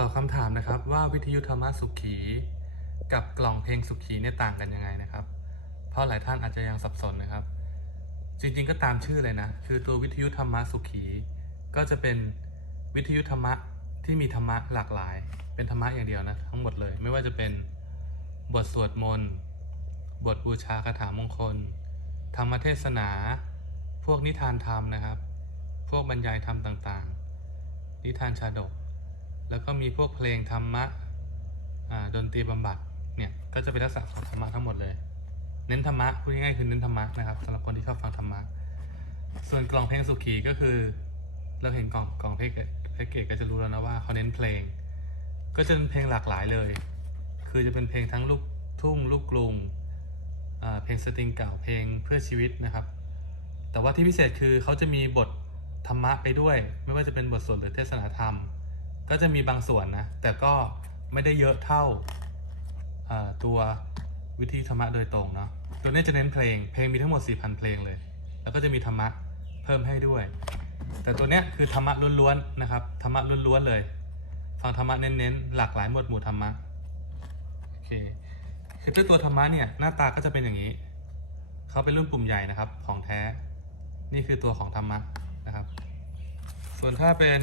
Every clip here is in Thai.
ตอบคำถามนะครับว่าวิทยุธรรมะสุขี กับกล่องเพลงสุขีเนี่ยต่างกันยังไงนะครับ เพราะหลายท่านอาจจะยังสับสนนะครับ จริงๆก็ตามชื่อเลยนะ คือตัววิทยุธรรมะสุขี ก็จะเป็นวิทยุธรรมะที่มีธรรมะหลากหลาย เป็นธรรมะอย่างเดียวนะทั้งหมดเลย ไม่ว่าจะเป็นบทสวดมนต์บทบูชาคาถามงคล ธรรมเทศนา พวกนิทานธรรมนะครับ พวกบรรยายธรรมต่างๆ นิทานชาดก แล้วก็มีพวกเพลงธรรมะดนตรีบำบัดเนี่ยก็จะเป็นลักษณะของธรรมะทั้งหมดเลย เน้นธรรมะพูดง่ายๆคือเน้นธรรมะนะครับสำหรับคนที่ชอบฟังธรรมะส่วนกล่องเพลงสุขีก็คือ เราเห็นกล่องกล่องเพลงแพ็กเกจก็จะรู้แล้วนะว่าเขาเน้นเพลง ก็จะเป็นเพลงหลากหลายเลย คือจะเป็นเพลงทั้งลูกทุ่งลูกกรุงเพลงสตริงเก่าเพลงเพื่อชีวิตนะครับ แต่ว่าที่พิเศษคือเขาจะมีบทธรรมะไปด้วย ไม่ว่าจะเป็นบทสวดหรือเทศนาธรรม ก็จะมีบางส่วนนะ แต่ก็ไม่ได้เยอะเท่าตัววิธีธรรมะโดยตรงเนาะตัวนี้จะเน้นเพลง เพลงมีทั้งหมด 4,000 เพลงเลย แล้วก็จะมีธรรมะเพิ่มให้ด้วย แต่ตัวเนี้ยคือธรรมะล้วนๆนะครับ ธรรมะล้วนๆเลย ฟังธรรมะเน้นๆ หลากหลายหมวดหมู่ธรรมะ โอเค คือด้วตัวธรรมะเนี่ยหน้าตาก็จะเป็นอย่างนี้ เขาเป็นรุ่นปุ่มใหญ่นะครับของแท้ นี่คือตัวของธรรมะนะครับ ส่วนถ้าเป็น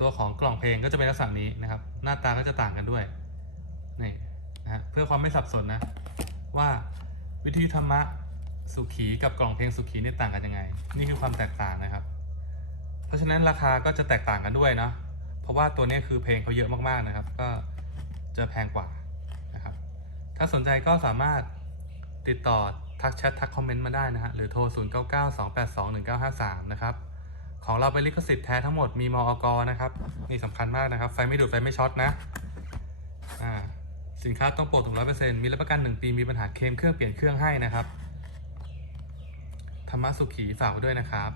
ตัวของกล่องเพลงก็จะเป็นลักษณะนี้นะครับ หน้าตาก็จะต่างกันด้วยนี่นะเพื่อความไม่สับสนนะว่าวิธีธรรมะสุขีกับกล่องเพลงสุขีนี่ต่างกันยังไง นี่คือความแตกต่างนะครับ เพราะฉะนั้นราคาก็จะแตกต่างกันด้วยเนาะเพราะว่าตัวนี้คือเพลงเขาเยอะมากๆนะครับ ก็จะแพงกว่านะครับ ถ้าสนใจก็สามารถติดต่อทักแชททักคอมเมนต์มาได้นะฮะหรือโทร 0992821953 นะครับ ของเราเป็นลิขสิทธิ์แท้ทั้งหมดมีมอกนะครับ นี่สำคัญมากนะครับ ไฟไม่ดูดไฟไม่ช็อตนะอ่าสินค้าต้องโปรดถึงร้อยเปอร์เซ็นต์มีรับประกัน1ปีมีปัญหาเคลมเครื่องเปลี่ยนเครื่องให้นะครับธรรมะสุขีฝากไว้ด้วยนะครับ